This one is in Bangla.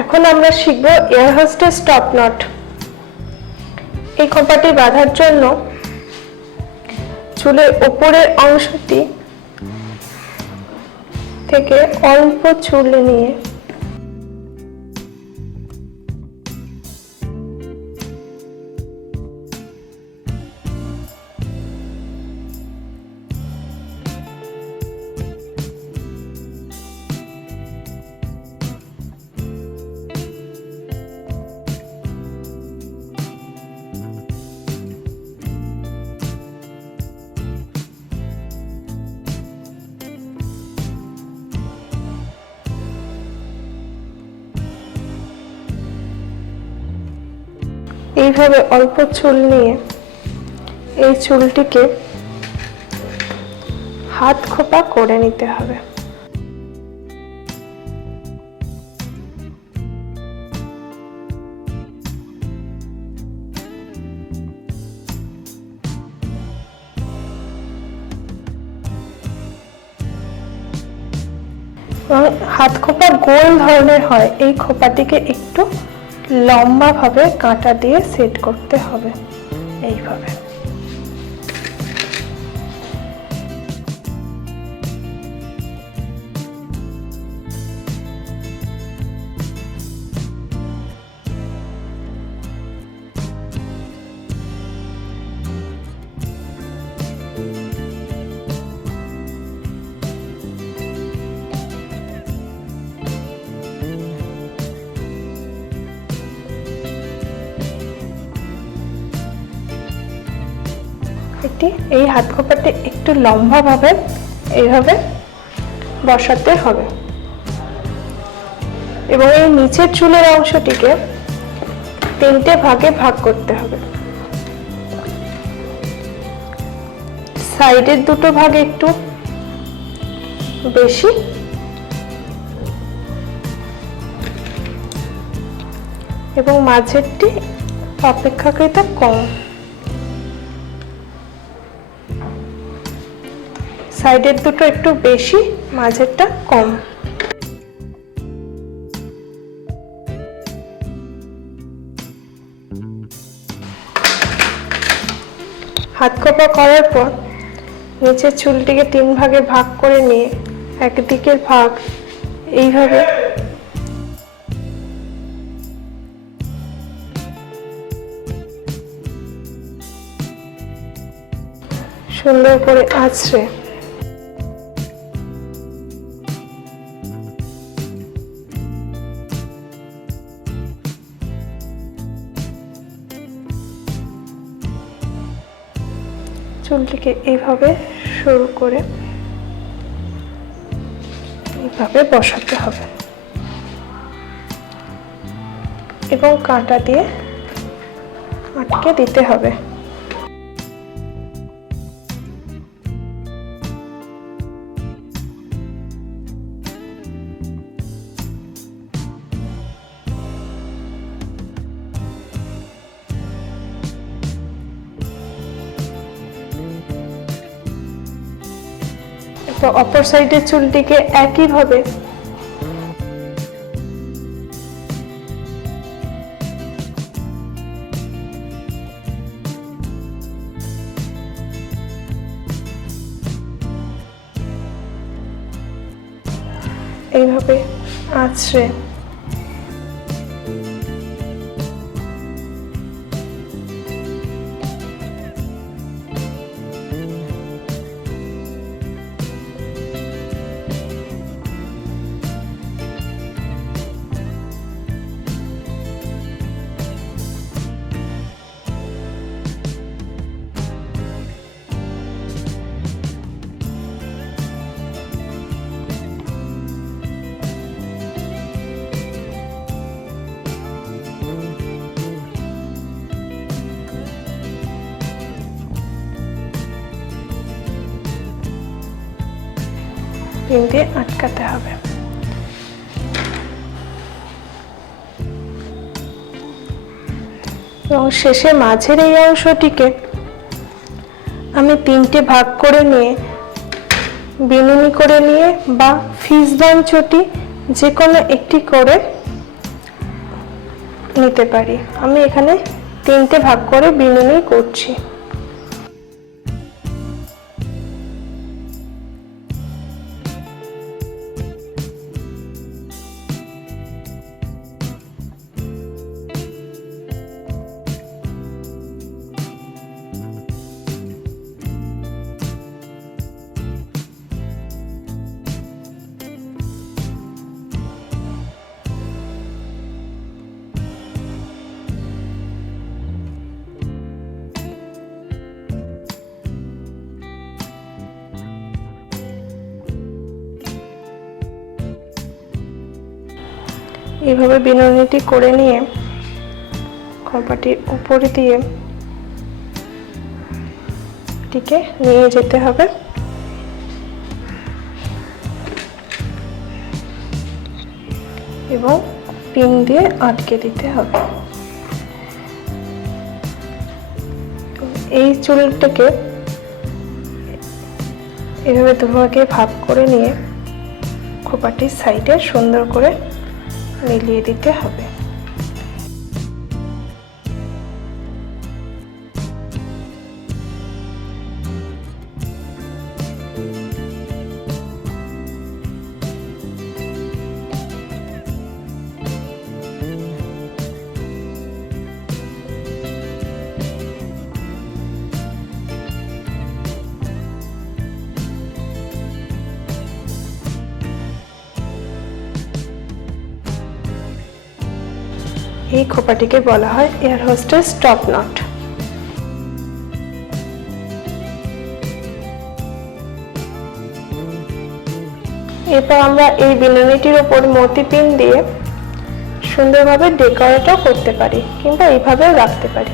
এখন আমরা শিখব এয়ার হোস্টেস টপ নট। এই খোঁপাটি বাঁধার জন্য চুলের উপরের অংশটি থেকে অল্প চুল নিয়ে এইভাবে অল্প চুল নিয়ে এই চুলটিকে হাত খোপা করে নিতে হবে। হাত খোপা গোল ধরনের হয়, এই খোপাটিকে একটু লম্বা ভাবে কাঁটা দিয়ে সেট করতে হবে এইভাবে। এই হাত খোপাটি একটু লম্বা ভাবে এইভাবে বসাতে হবে এবং এই নিচের চুলের অংশটিকে 3টে ভাগে ভাগ করতে হবে। সাইডের দুটো ভাগ একটু বেশি এবং মাঝেরটি অপেক্ষাকৃত কম। সাইডের দুটো একটু বেশি, মাঝেরটা কম। হাত খোপা করার পর নিচের চুলটিকে 3 ভাগে ভাগ করে নিয়ে একদিকের ভাগ এইভাবে সুন্দর করে আঁচড়ে চুলটিকে এইভাবে শুরু করে এইভাবে বসাতে হবে এবং কাঁটা দিয়ে আটকে দিতে হবে। তো অপর সাইডের চুলটিকে একইভাবে এইভাবে আঁচড়ে পিন দিয়ে আটকাতে হবে। এবং শেষে মাঝের এই অংশটিকে আমি 3টে ভাগ করে নিয়ে বিনুনি করে নিয়ে বা ফিসবান চটি যে কোনো একটি করে নিতে পারি। আমি এখানে 3টে ভাগ করে বিনুনি করছি। এইভাবে বিনুনিটি করে নিয়ে খোপাটির উপরে দিয়ে এটিকে নিয়ে যেতে হবে এবং পিন দিয়ে আটকে দিতে হবে। এই চুলটাকে এভাবে দুভাগে ভাগ করে নিয়ে খোপাটির সাইডে সুন্দর করে মিলিয়ে দিতে হবে। এই খোপাটিকে বলা হয় এয়ার হোস্টেস টপ নট। এরপর আমরা এই বিনুনিটির উপর মতি পিন দিয়ে সুন্দরভাবে ডেকোরেটও করতে পারি কিংবা এইভাবেও রাখতে পারি।